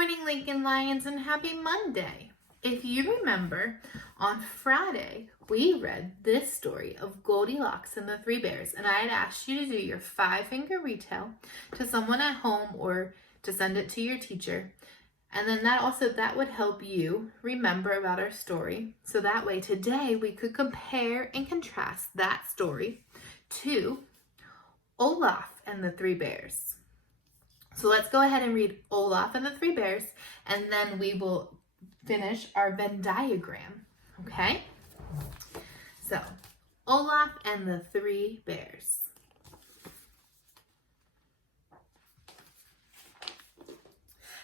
morning, Lincoln Lions, and happy Monday. If you remember, on Friday, we read this story of Goldilocks and the Three Bears, and I had asked you to do your 5-finger retell to someone at home or to send it to your teacher. And then that would help you remember about our story. So that way today we could compare and contrast that story to Olaf and the Three Bears. So let's go ahead and read Olaf and the Three Bears, and then we will finish our Venn diagram, okay? So, Olaf and the Three Bears.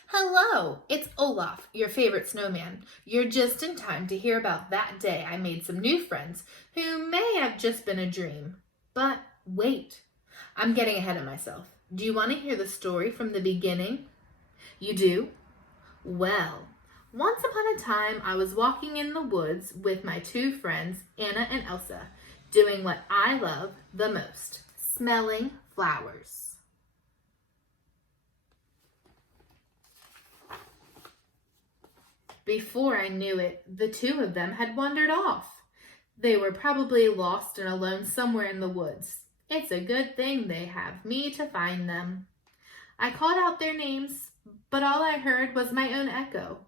Hello, it's Olaf, your favorite snowman. You're just in time to hear about that day I made some new friends who may have just been a dream. But wait, I'm getting ahead of myself. Do you want to hear the story from the beginning? You do? Well, once upon a time, I was walking in the woods with my two friends, Anna and Elsa, doing what I love the most, smelling flowers. Before I knew it, the two of them had wandered off. They were probably lost and alone somewhere in the woods. It's a good thing they have me to find them. I called out their names, but all I heard was my own echo.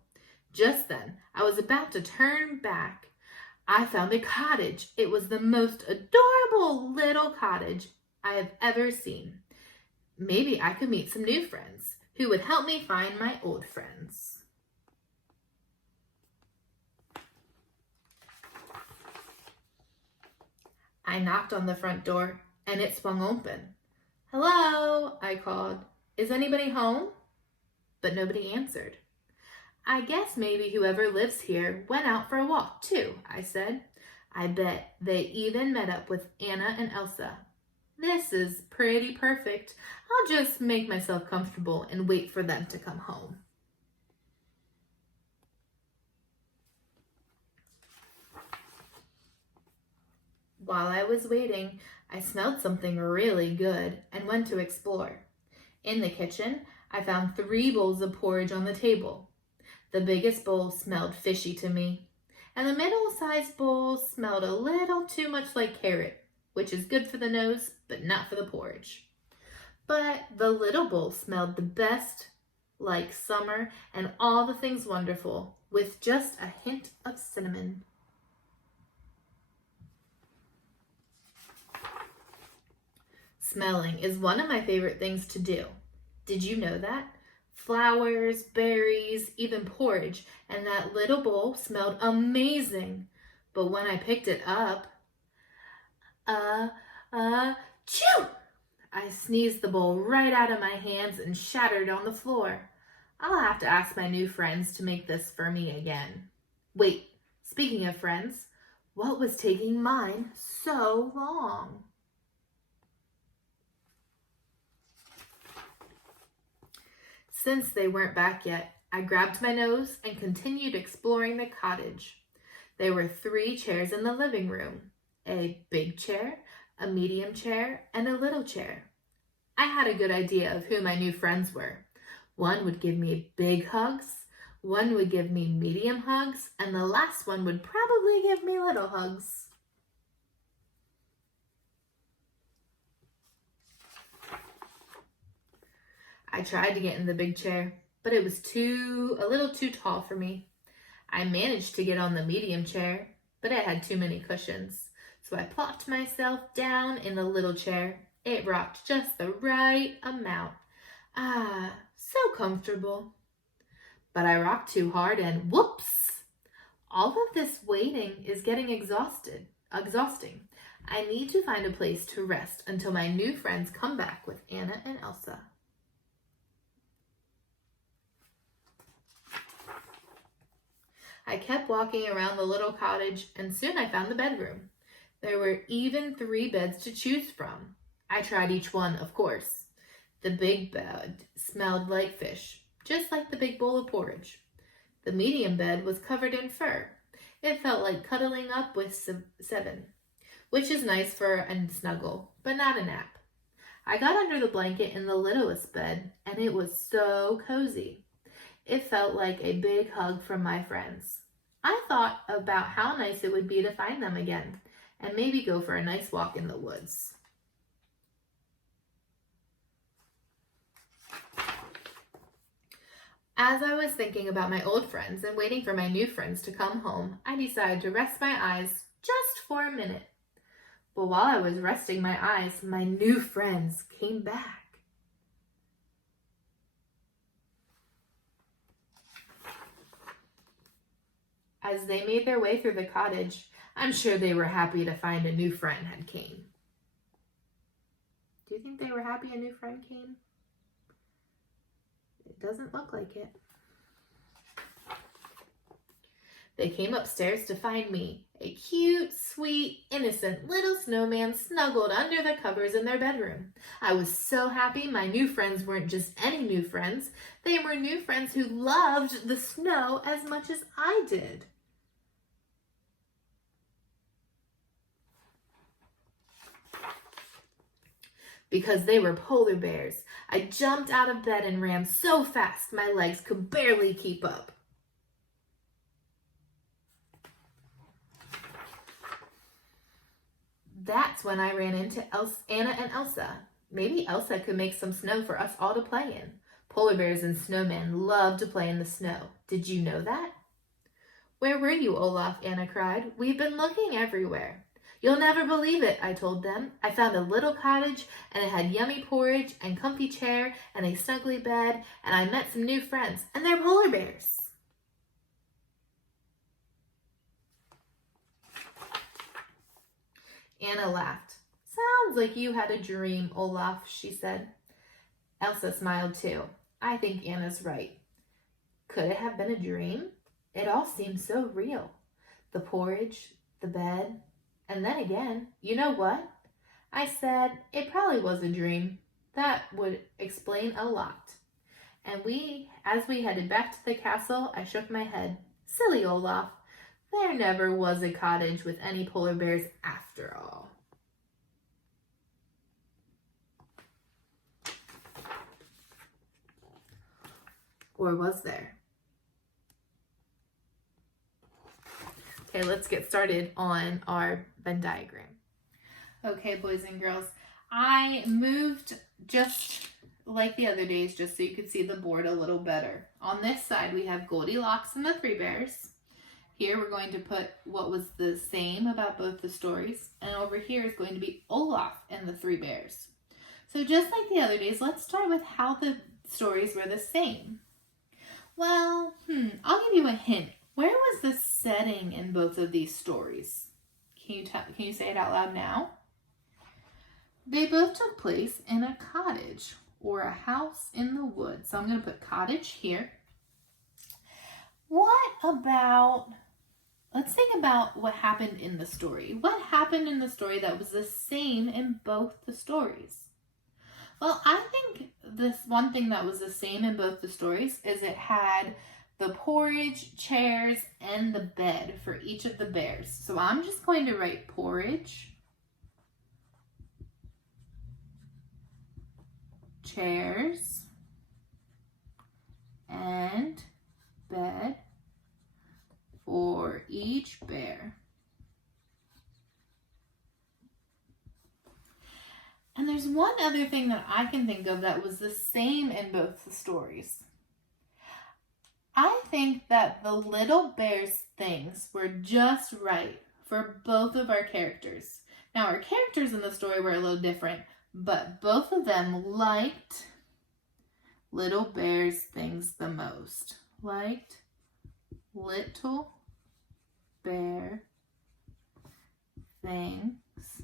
Just then, I was about to turn back. I found a cottage. It was the most adorable little cottage I have ever seen. Maybe I could meet some new friends who would help me find my old friends. I knocked on the front door, and it swung open. "Hello," I called. "Is anybody home?" But nobody answered. "I guess maybe whoever lives here went out for a walk too," I said. I bet they even met up with Anna and Elsa. This is pretty perfect. I'll just make myself comfortable and wait for them to come home. While I was waiting, I smelled something really good and went to explore. In the kitchen, I found 3 bowls of porridge on the table. The biggest bowl smelled fishy to me, and the middle-sized bowl smelled a little too much like carrot, which is good for the nose, but not for the porridge. But the little bowl smelled the best, like summer and all the things wonderful, with just a hint of cinnamon. Smelling is one of my favorite things to do. Did you know that? Flowers, berries, even porridge, and that little bowl smelled amazing. But when I picked it up, chew! I sneezed the bowl right out of my hands and shattered on the floor. I'll have to ask my new friends to make this for me again. Wait, speaking of friends, what was taking mine so long? Since they weren't back yet, I grabbed my nose and continued exploring the cottage. There were 3 chairs in the living room, a big chair, a medium chair, and a little chair. I had a good idea of who my new friends were. One would give me big hugs, one would give me medium hugs, and the last one would probably give me little hugs. I tried to get in the big chair, but it was a little too tall for me. I managed to get on the medium chair, but it had too many cushions. So I plopped myself down in the little chair. It rocked just the right amount. So comfortable. But I rocked too hard and whoops! All of this waiting is getting exhausting. I need to find a place to rest until my new friends come back with Anna and Elsa. I kept walking around the little cottage, and soon I found the bedroom. There were even 3 beds to choose from. I tried each one, of course. The big bed smelled like fish, just like the big bowl of porridge. The medium bed was covered in fur. It felt like cuddling up with 7, which is nice for a snuggle, but not a nap. I got under the blanket in the littlest bed, and it was so cozy. It felt like a big hug from my friends. I thought about how nice it would be to find them again and maybe go for a nice walk in the woods. As I was thinking about my old friends and waiting for my new friends to come home, I decided to rest my eyes just for a minute. But while I was resting my eyes, my new friends came back. As they made their way through the cottage, I'm sure they were happy to find a new friend had came. Do you think they were happy a new friend came? It doesn't look like it. They came upstairs to find me, a cute, sweet, innocent little snowman snuggled under the covers in their bedroom. I was so happy my new friends weren't just any new friends. They were new friends who loved the snow as much as I did. Because they were polar bears, I jumped out of bed and ran so fast my legs could barely keep up. That's when I ran into Anna and Elsa. Maybe Elsa could make some snow for us all to play in. Polar bears and snowmen love to play in the snow. Did you know that? Where were you, Olaf? Anna cried. We've been looking everywhere. You'll never believe it, I told them. I found a little cottage, and it had yummy porridge and comfy chair and a snuggly bed, and I met some new friends, and they're polar bears. Anna laughed. Sounds like you had a dream, Olaf, she said. Elsa smiled too. I think Anna's right. Could it have been a dream? It all seemed so real. The porridge, the bed, and then again, you know what? I said it probably was a dream. That would explain a lot. And as we headed back to the castle, I shook my head. Silly Olaf. There never was a cottage with any polar bears after all. Or was there? Okay, let's get started on our Venn diagram. Okay, boys and girls, I moved just like the other days just so you could see the board a little better. On this side, we have Goldilocks and the Three Bears. Here we're going to put what was the same about both the stories. And over here is going to be Olaf and the Three Bears. So just like the other days, let's start with how the stories were the same. Well, I'll give you a hint. Where was the setting in both of these stories? Can you say it out loud now? They both took place in a cottage or a house in the woods. So I'm going to put cottage here. Let's think about what happened in the story. What happened in the story that was the same in both the stories? Well, I think this one thing that was the same in both the stories is it had the porridge, chairs, and the bed for each of the bears. So I'm just going to write porridge, chairs, and bed for each bear. And there's one other thing that I can think of that was the same in both the stories. I think that the little bear's things were just right for both of our characters. Now, our characters in the story were a little different, but both of them liked little bear's things the most. Liked little bear things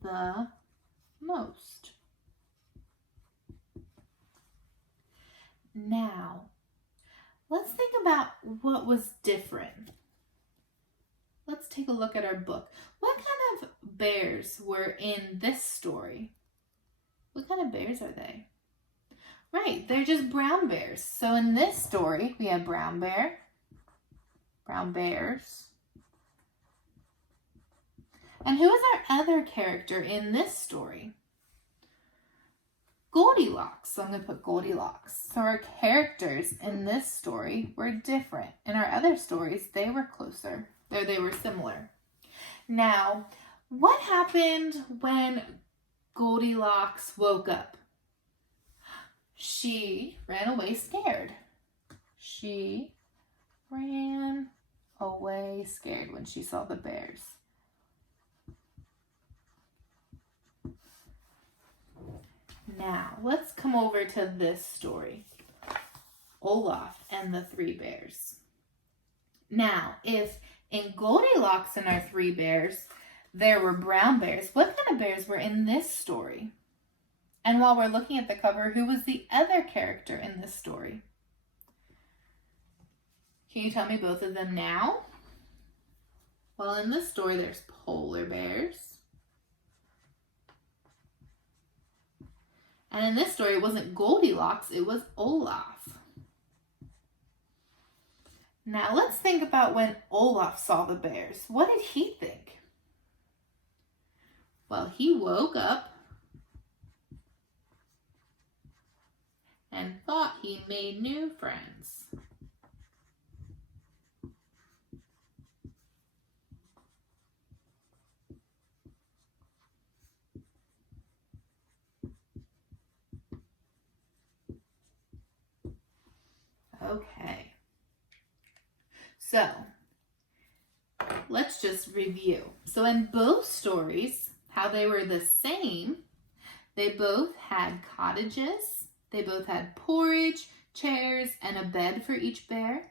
the most. Now, let's think about what was different. Let's take a look at our book. What kind of bears were in this story? What kind of bears are they? Right, they're just brown bears. So in this story, we have brown bear, brown bears. And who is our other character in this story? Goldilocks. So I'm going to put Goldilocks. So our characters in this story were different. In our other stories, they were closer. They were similar. Now, what happened when Goldilocks woke up? She ran away scared. She ran away scared when she saw the bears. Now, let's come over to this story. Olaf and the Three Bears. Now, if in Goldilocks and our Three Bears, there were brown bears, what kind of bears were in this story? And while we're looking at the cover, who was the other character in this story? Can you tell me both of them now? Well, in this story, there's polar bears. And in this story, it wasn't Goldilocks, it was Olaf. Now, let's think about when Olaf saw the bears. What did he think? Well, he woke up and thought he made new friends. Okay. So, let's just review. So in both stories, how they were the same, they both had cottages, they both had porridge, chairs, and a bed for each bear.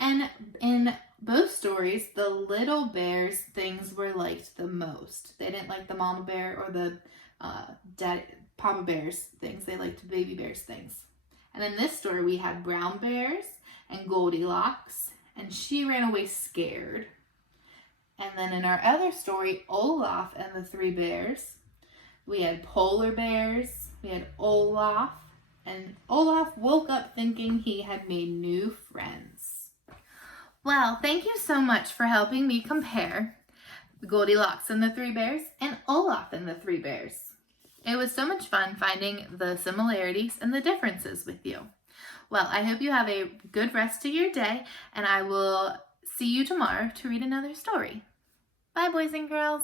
And in both stories, the little bears' things were liked the most. They didn't like the mama bear or the papa bear's things. They liked the baby bear's things. And in this story, we had brown bears and Goldilocks, and she ran away scared. And then in our other story, Olaf and the Three Bears, we had polar bears, we had Olaf, and Olaf woke up thinking he had made new friends. Well, thank you so much for helping me compare Goldilocks and the Three Bears and Olaf and the Three Bears. It was so much fun finding the similarities and the differences with you. Well, I hope you have a good rest of your day, and I will see you tomorrow to read another story. Bye, boys and girls.